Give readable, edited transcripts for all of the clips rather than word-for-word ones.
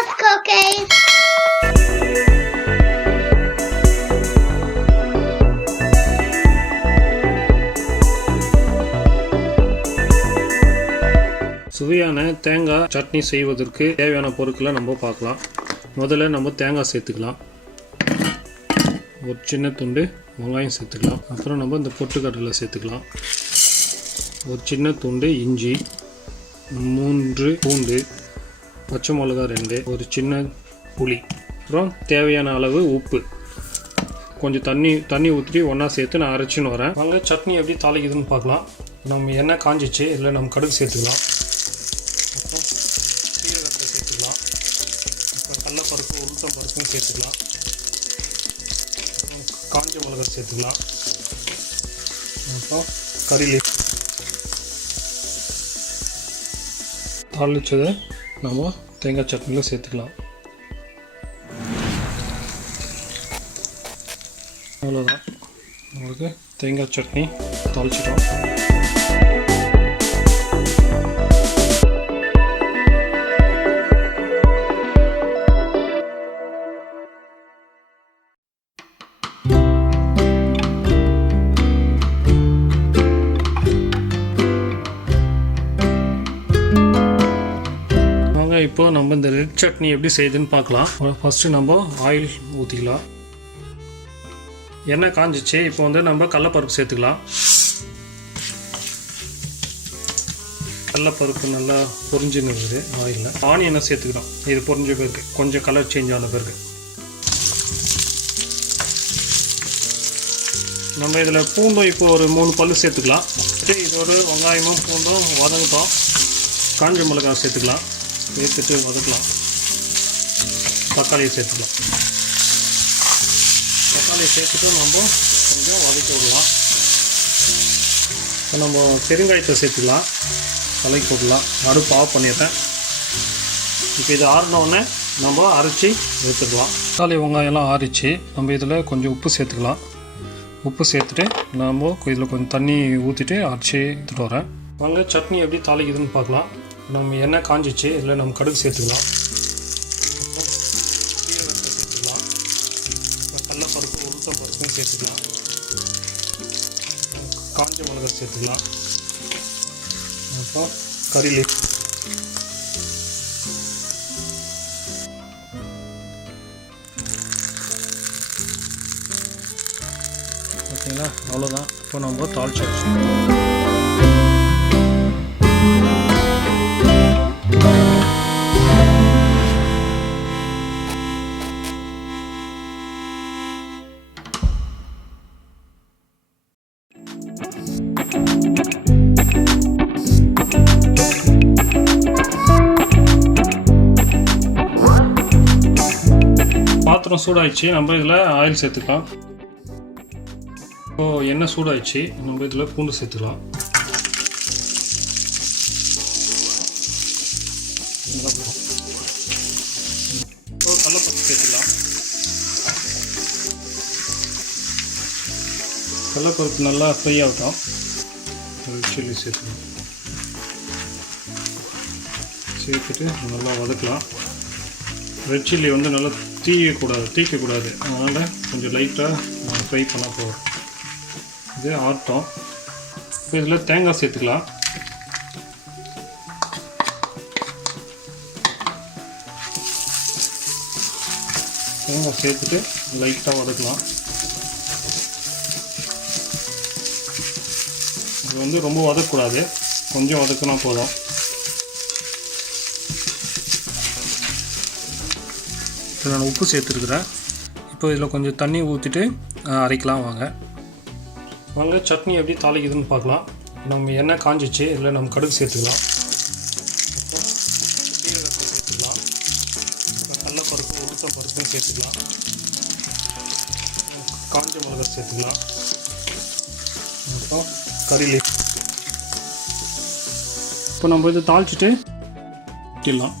us cookies. சுவையான தேங்காய் சட்னி செய்வதற்கு தேவையான பொருட்களை நம்ம பார்க்கலாம். முதல்ல நம்ம தேங்காய் சேர்த்துக்கலாம். ஒரு சின்ன துண்டு வெங்காயம் சேர்த்துக்கலாம். அப்புறம் நம்ம இந்த பொட்டுக்கடலை சேர்த்துக்கலாம். ஒரு சின்ன துண்டு இஞ்சி, 3 பூண்டு, பச்சை மிளகா 2, ஒரு சின்ன புளி, அப்புறம் தேவையான அளவு உப்பு, கொஞ்சம் தண்ணி ஊற்றி ஒன்றா சேர்த்து நான் அரைச்சின்னு வரேன். வாங்க சட்னி எப்படி தாளிக்குதுன்னு பார்க்கலாம். நம்ம எண்ணெய் காஞ்சிச்சு, இல்லை நம்ம கடுகு சேர்த்துக்கலாம். அப்புறம் சீரகத்தை சேர்த்துக்கலாம். அப்புறம் கடலைப்பருப்பு, உளுத்தம் பருப்பும் சேர்த்துக்கலாம். அப்புறம் காஞ்ச மிளகா சேர்த்துக்கலாம். அப்புறம் கறி லீஃப் தாளிச்சதை நம்ம தேங்காய் சட்னியில் சேர்த்துக்கலாம். அவ்வளோதான், உங்களுக்கு தேங்காய் சட்னி தாளிச்சிட்டோம். இப்போ நம்ம இந்த ரெட் சட்னி எப்படி செய்யுதுன்னு பார்க்கலாம். ஃபஸ்ட்டு நம்ம ஆயில் ஊற்றிக்கலாம். எண்ணெய் காஞ்சிச்சு. இப்போ நம்ம கடலைப்பருப்பு சேர்த்துக்கலாம். கடலைப்பருப்பு நல்லா பொரிஞ்சுன்னு இருக்குது ஆயிலில். ஆனியனை சேர்த்துக்கலாம். இது பொரிஞ்ச பிறகு கொஞ்சம் கலர் சேஞ்ச் ஆன பிறகு நம்ம இதில் பூண்டும் இப்போ ஒரு 3 பல்லு சேர்த்துக்கலாம். இதோட வெங்காயமும் பூண்டும் வதங்கட்டும். காஞ்ச மிளகாய் சேர்த்துக்கலாம். சேர்த்துட்டு வதக்கலாம். தக்காளியை சேர்த்துக்கலாம். தக்காளியை சேர்த்துட்டு நம்ம கொஞ்சம் வதக்கி விடலாம். இப்போ நம்ம பெருங்காயத்தை சேர்த்துக்கலாம். கலக்கி விடலாம். அடுப்பு ஆஃப் பண்ணிட்டேன். இப்போ இது ஆறினோடனே நம்ம அரைச்சி எடுத்துக்கலாம். தக்காளி வெங்காயம்லாம் ஆறிச்சு. நம்ம இதில் கொஞ்சம் உப்பு சேர்த்துக்கலாம். உப்பு சேர்த்துட்டு நம்ம இதில் கொஞ்சம் தண்ணி ஊற்றிட்டு அரைச்சி எடுத்துகிட்டு வரேன். வாங்க சட்னி எப்படி தாளிக்குதுன்னு பார்க்கலாம். நம்ம எண்ணெய் காஞ்சிச்சு, இதில் நம்ம கடுகு சேர்த்துக்கலாம். அப்புறம் சீரகத்தை சேர்த்துக்கலாம். அப்புறம் கடலைப்பருப்பு, உளுத்தம் பருப்பும் சேர்த்துக்கலாம். காஞ்ச மிளகாய் சேர்த்துக்கலாம். அப்புறம் கறி லீஃப், ஓகேங்களா? அவ்வளோதான். இப்போ நம்ம தாளிச்சாச்சு. பாத்திரம் சூடாயிடுச்சு. நம்ம இதில் ஆயில் சேர்த்துக்கலாம். இப்போது எண்ணெய் சூடாயிடுச்சு. நம்ம இதில் பூண்டு சேர்த்துக்கலாம். இப்போ கடலைப்பருப்பு சேர்த்துக்கலாம். கடலைப்பருப்பு நல்லா ஃப்ரை ஆகட்டும். சில்லி சேர்த்துக்கலாம். சேர்த்துட்டு நல்லா வதக்கலாம். ரெட் சில்லி நல்லா தீக்கக்கூடாது. அதனால் கொஞ்சம் லைட்டாக ஃப்ரை பண்ணால் போதும். இது ஆட்டம். இப்போ இதில் தேங்காய் சேர்த்துக்கலாம். தேங்காய் சேர்த்துட்டு லைட்டாக வதக்கலாம். இது ரொம்ப வதக்கக்கூடாது. கொஞ்சம் வதக்கினா போதும். இப்போ நான் உப்பு சேர்த்துருக்குறேன். இப்போ இதில் கொஞ்சம் தண்ணி ஊற்றிட்டு அரைக்கலாம். வாங்க சட்னி எப்படி தாளிக்குதுன்னு பார்க்கலாம். நம்ம எண்ணெய் காஞ்சிச்சு, இதில் நம்ம கடுகு சேர்த்துக்கலாம். அப்புறம் சீரகத்தை சேர்த்துக்கலாம். அப்புறம் கடலைப்பருப்பு, உளுத்தம் பருப்பும் சேர்த்துக்கலாம். காஞ்ச மிளகாய் சேர்த்துக்கலாம். அப்புறம் கறி லீஃப். இப்போ நம்ம இதை தாளிச்சிட்டு வைக்கலாம்.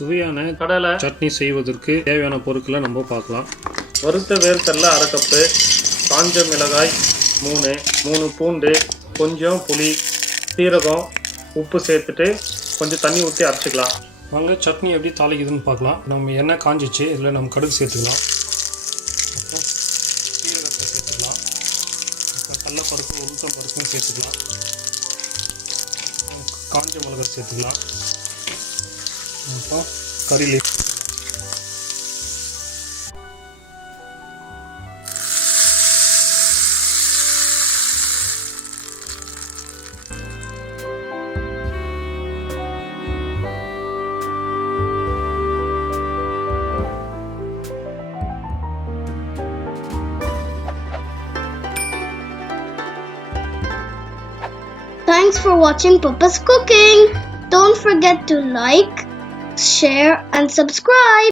சுவையான கடலை சட்னி செய்வதற்கு தேவையான பொருட்களை நம்ம பார்க்கலாம். வறுத்த வேர்க்கடலை 1/2 கப்பு, காஞ்ச மிளகாய் 3 பூண்டு, கொஞ்சம் புளி, சீரகம், உப்பு சேர்த்துட்டு கொஞ்சம் தண்ணி ஊற்றி அரைச்சிக்கலாம். வாங்க சட்னி எப்படி தாளிக்குதுன்னு பார்க்கலாம். நம்ம எண்ணெய் காஞ்சிச்சு, இதில் நம்ம கடுகு சேர்த்துக்கலாம். அப்புறம் சீரகத்தை சேர்த்துக்கலாம். அப்புறம் கடலைப்பருப்பு, உளுத்தம் பருப்பும் சேர்த்துக்கலாம். காஞ்ச மிளகாய் சேர்த்துக்கலாம். அப்புறம் கறி leaf. Thanks for watching Papa's Cooking. Don't forget to like, share and subscribe.